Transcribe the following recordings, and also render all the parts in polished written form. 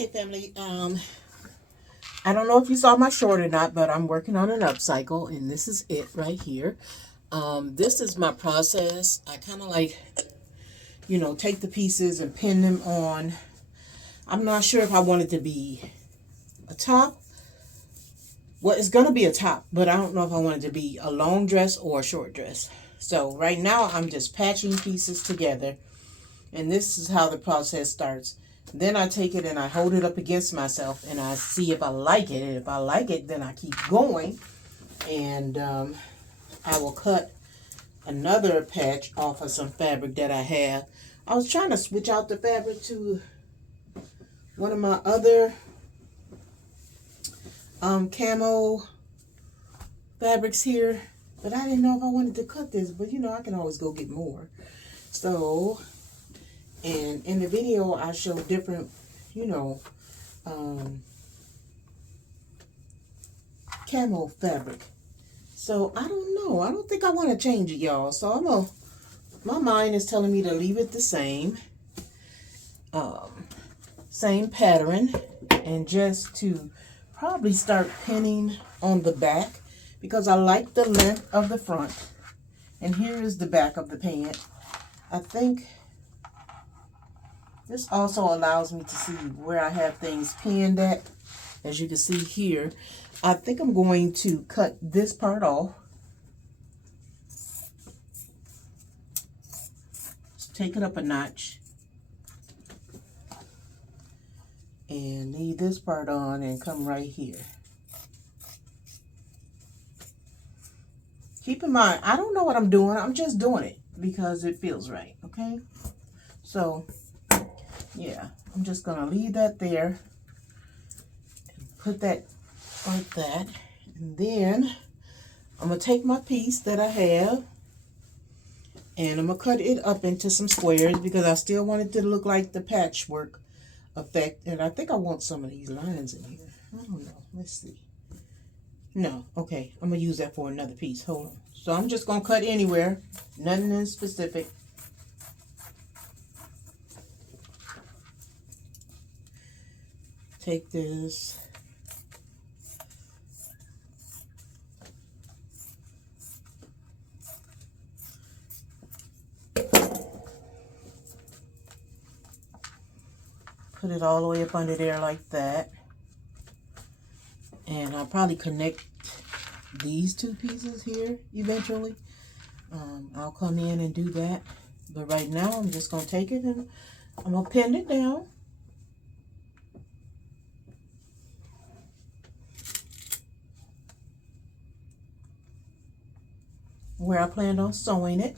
Okay, family. I don't know if you saw my short or not, but I'm working on an upcycle, and this is it right here. This is my process. I kind of like, take the pieces and pin them on. I'm not sure if I want it to be a top. Well, it's going to be a top, but I don't know if I want it to be a long dress or a short dress. So right now I'm just patching pieces together, and this is how the process starts. Then I take it and I hold it up against myself and I see if I like it. And if I like it, then I keep going. And I will cut another patch off of some fabric that I have. I was trying to switch out the fabric to one of my other camo fabrics here. But I didn't know if I wanted to cut this. But I can always go get more. So... and in the video, I show different, camo fabric. So, I don't know. I don't think I want to change it, y'all. So, my mind is telling me to leave it the same. Same pattern. And just to probably start pinning on the back. Because I like the length of the front. And here is the back of the pant. I think... this also allows me to see where I have things pinned at. As you can see here, I think I'm going to cut this part off. Just take it up a notch. And leave this part on and come right here. Keep in mind, I don't know what I'm doing. I'm just doing it because it feels right, okay? So... yeah, I'm just going to leave that there and put that like that. And then I'm going to take my piece that I have and I'm going to cut it up into some squares because I still want it to look like the patchwork effect. And I think I want some of these lines in here. I don't know. Let's see. No, okay. I'm going to use that for another piece. Hold on. So I'm just going to cut anywhere. Nothing in specific. Take this, put it all the way up under there like that, and I'll probably connect these two pieces here eventually. I'll come in and do that, but right now I'm just going to take it and I'm going to pin it down. Where I planned on sewing it.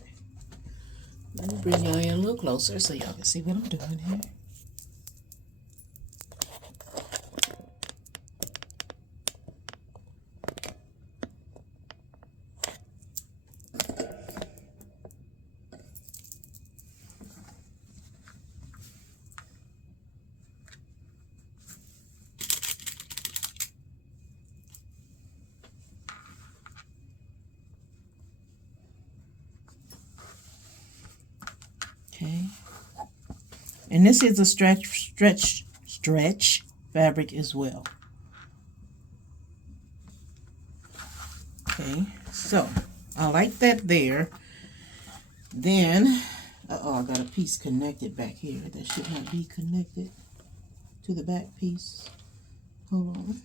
Let me bring y'all in a little closer so y'all can see what I'm doing here. Okay, and this is a stretch fabric as well. Okay, so I like that there. Then, I got a piece connected back here that should not be connected to the back piece. Hold on.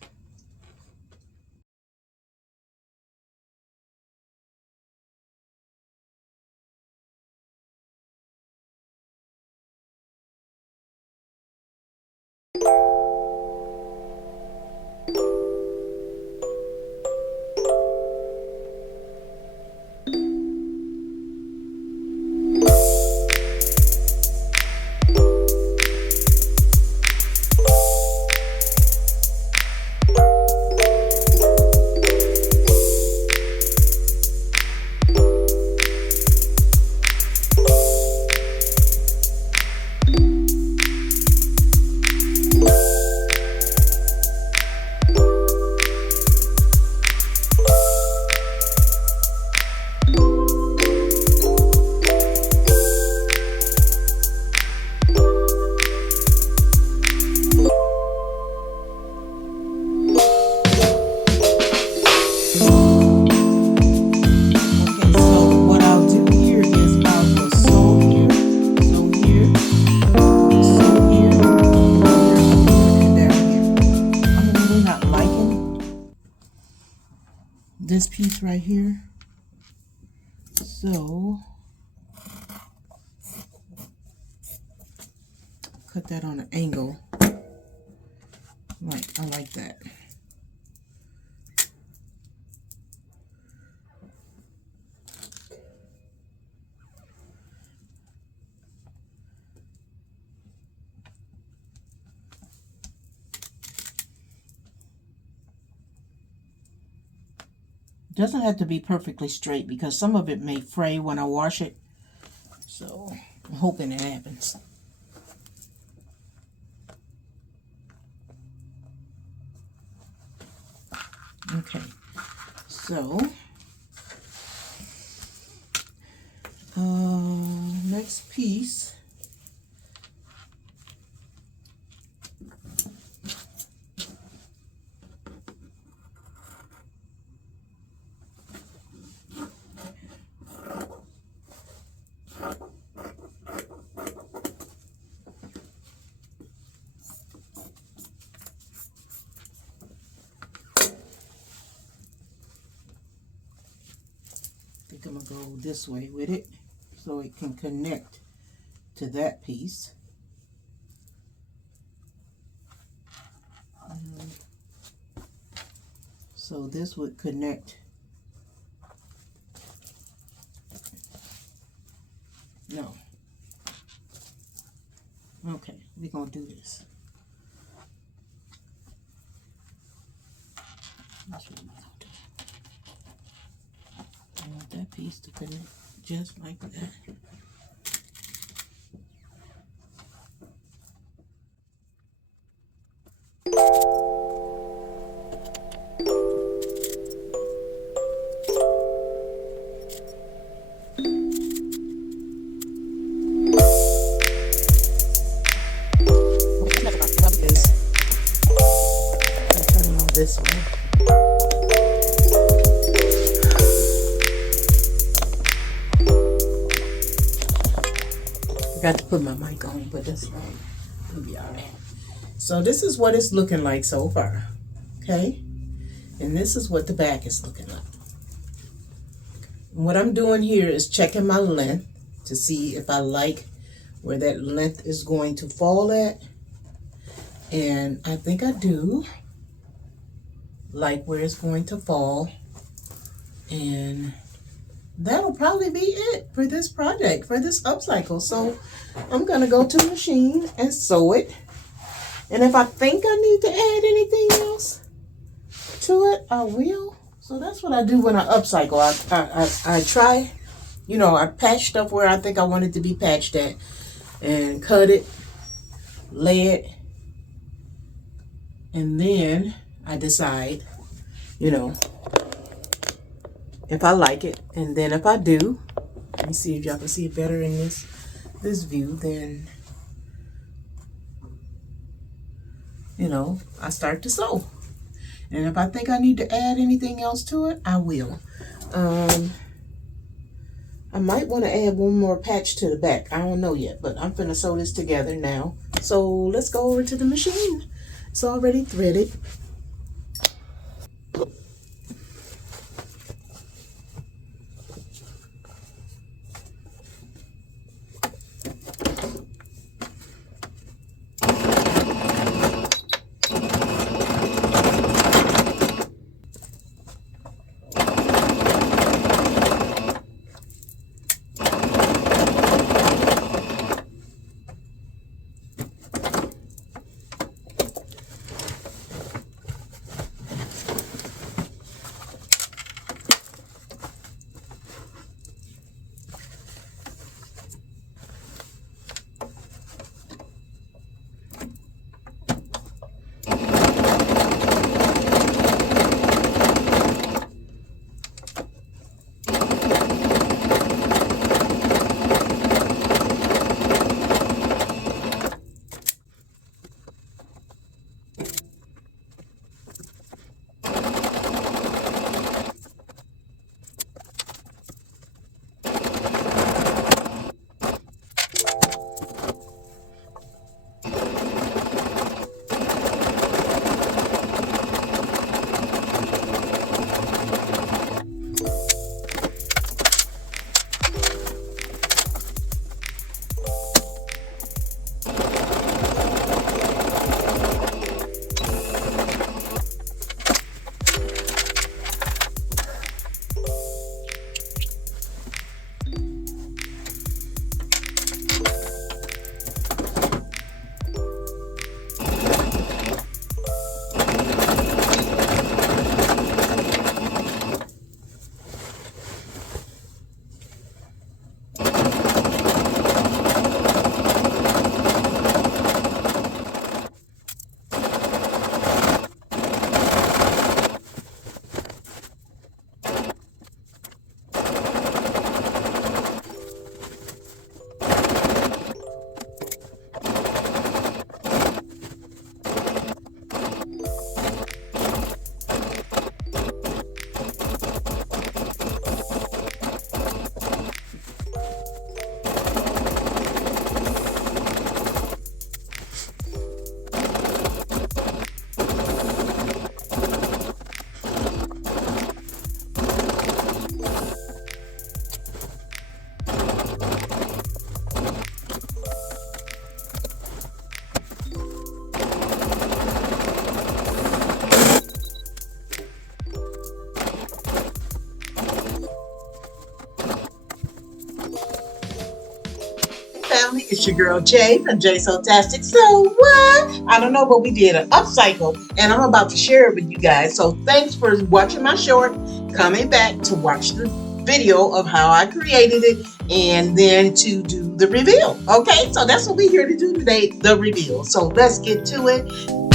this piece right here. So cut that on an angle. I like that. Doesn't have to be perfectly straight because some of it may fray when I wash it. So I'm hoping it happens. Okay, so next piece. I think I'm gonna go this way with it so it can connect to that piece. So this would connect. No. Okay, we're gonna do this. That's what we're gonna do. I want that piece to connect just like that. This way. Forgot to put my mic on, but that's fine. It'll be all right. So this is what it's looking like so far. Okay? And this is what the back is looking like. And what I'm doing here is checking my length to see if I like where that length is going to fall at. And I think I do like where it's going to fall, and that'll probably be it for this project, for this upcycle. So I'm gonna go to the machine and sew it, and if I think I need to add anything else to it, I will. So that's what I do when I upcycle. I try, you know, I patch stuff where I think I want it to be patched at, and cut it, lay it, and then I decide, you know, if I like it. And then if I do, let me see if y'all can see it better in this view, then, you know, I start to sew. And if I think I need to add anything else to it, I will. I might want to add one more patch to the back. I don't know yet, but I'm gonna sew this together now. So let's go over to the machine. It's already threaded. family. It's your girl Jay from Jay So Tastic. So what? I don't know, but we did an upcycle and I'm about to share it with you guys. So thanks for watching my short, coming back to watch the video of how I created it and then to do the reveal. Okay, so that's what we're here to do today, the reveal. So let's get to it.